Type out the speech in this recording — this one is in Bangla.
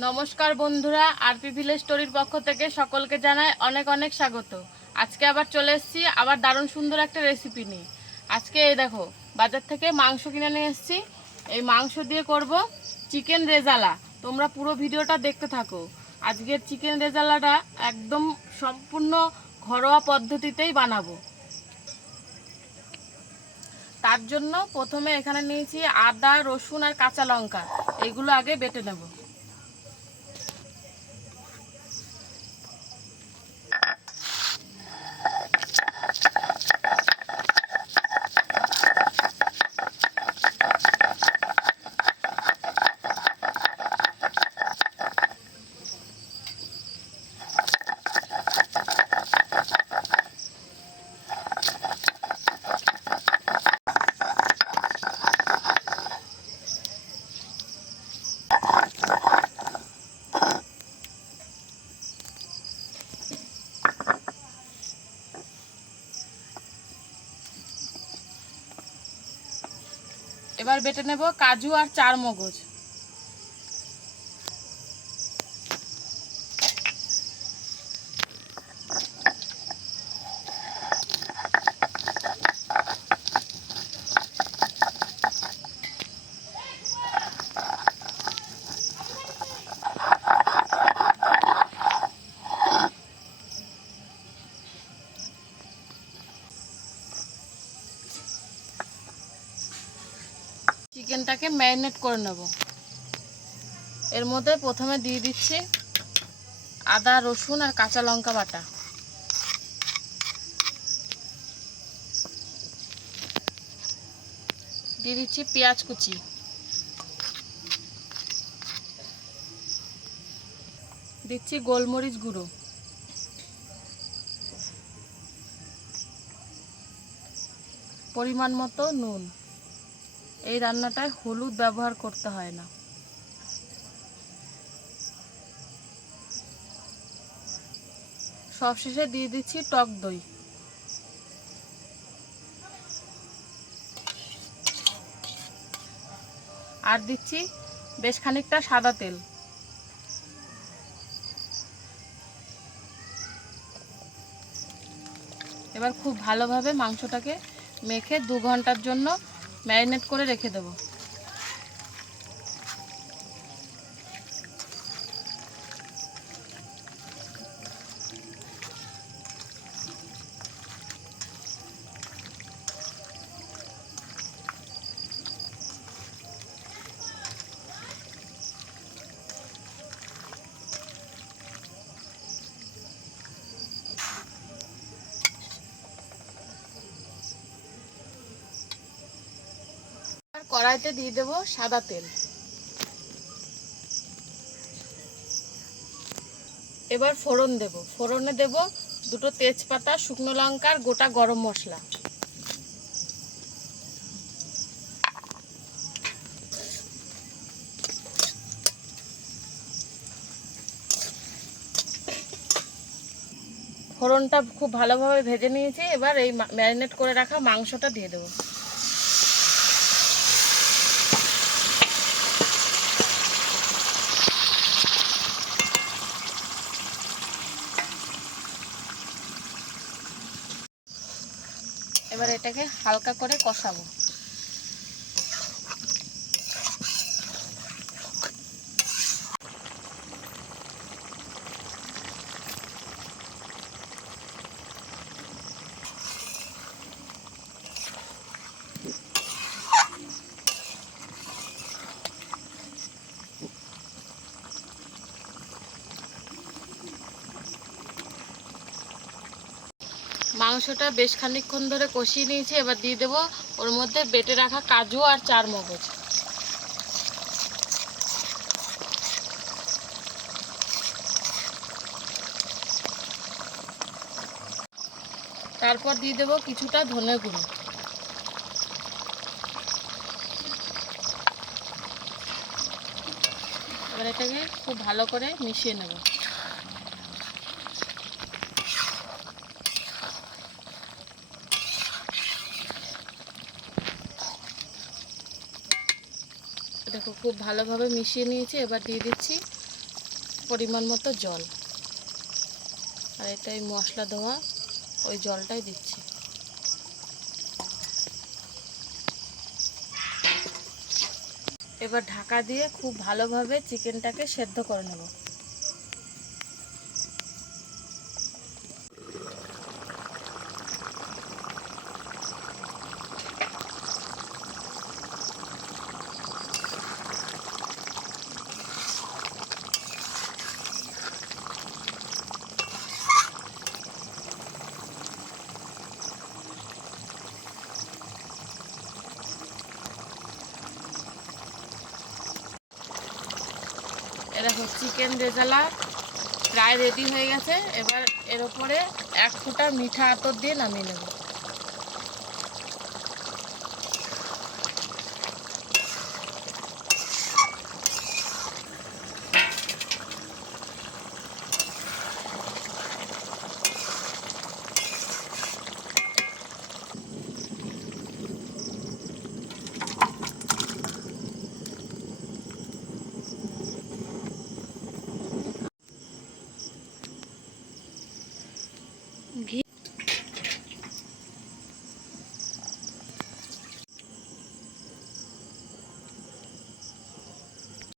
नमस्कार बंधुरा आरपी ভিলেজ স্টোরির পক্ষ থেকে সকলকে জানাই অনেক অনেক স্বাগত। আজকে আবার চলে এসেছি আবার দারুণ সুন্দর একটা রেসিপি নিয়ে। আজকে এই দেখো বাজার থেকে মাংস কিনে নিয়ে এসেছি। এই মাংস দিয়ে করব চিকেন রেজালা। তোমরা পুরো ভিডিওটা দেখতে থাকো। আজকের চিকেন রেজালাটা একদম সম্পূর্ণ ঘরোয়া পদ্ধতিতেই বানাবো। তার জন্য প্রথমে এখানে নিয়েছি আদা, রসুন আর কাঁচা লঙ্কা। এইগুলো আগে বেটে নেব। এবার বেটে নেব কাজু আর চার মগজ। চিকেনটাকে ম্যারিনেট করে নেব। এর মধ্যে প্রথমে দিয়ে দিচ্ছি আদা, রসুন আর কাঁচা লঙ্কা বাটা। দিয়ে দিচ্ছি পেঁয়াজ কুচি। দিচ্ছি গোলমরিচ গুঁড়ো। পরিমাণ মতো নুন। এই রান্নাটায় হলুদ ব্যবহার করতে হয় না। সবশেষে দিয়ে দিচ্ছি টক দই। আর দিচ্ছি বেশ খানিকটা সাদা তেল। এবার খুব ভালোভাবে মাংসটাকে মেখে 2 ঘন্টার জন্য ম্যারিনেট করে রেখে দেব। কড়াইতে দিয়ে দেব সাদা তেল। এবার ফোড়ন দেব। ফোড়নে দেব 2টো তেজপাতা, শুকনো লঙ্কা আর গোটা গরম মশলা। ফোড়নটা খুব ভালোভাবে ভেজে নিয়েছি। এবার এই ম্যারিনেট করে রাখা মাংসটা দিয়ে দেব। এবার এটাকে হালকা করে কষাবো। মাংসটা বেশ খানিকক্ষণ ধরে কষিয়ে নিয়েছি। এবার দিয়ে দেবো ওর মধ্যে বেটে রাখা কাজু আর চার মগজ। তারপর দিয়ে দেবো কিছুটা ধনে গুঁড়ো। এবার এটাকে খুব ভালো করে মিশিয়ে নেব। দেখো খুব ভালোভাবে মিশিয়ে নিয়েছি। এবার দিয়ে দিচ্ছি পরিমাণ মতো জল, আর এটাই মশলা দেওয়া ওই জলটাই দিচ্ছি। এবার ঢাকা দিয়ে খুব ভালোভাবে চিকেনটাকে সেদ্ধ করে নেব। দেখো চিকেন রেজালা প্রায় রেডি হয়ে গেছে। এবার এর উপরে 1 ফোঁটা মিঠা আতর দিয়ে নামিয়ে নেব। ঘি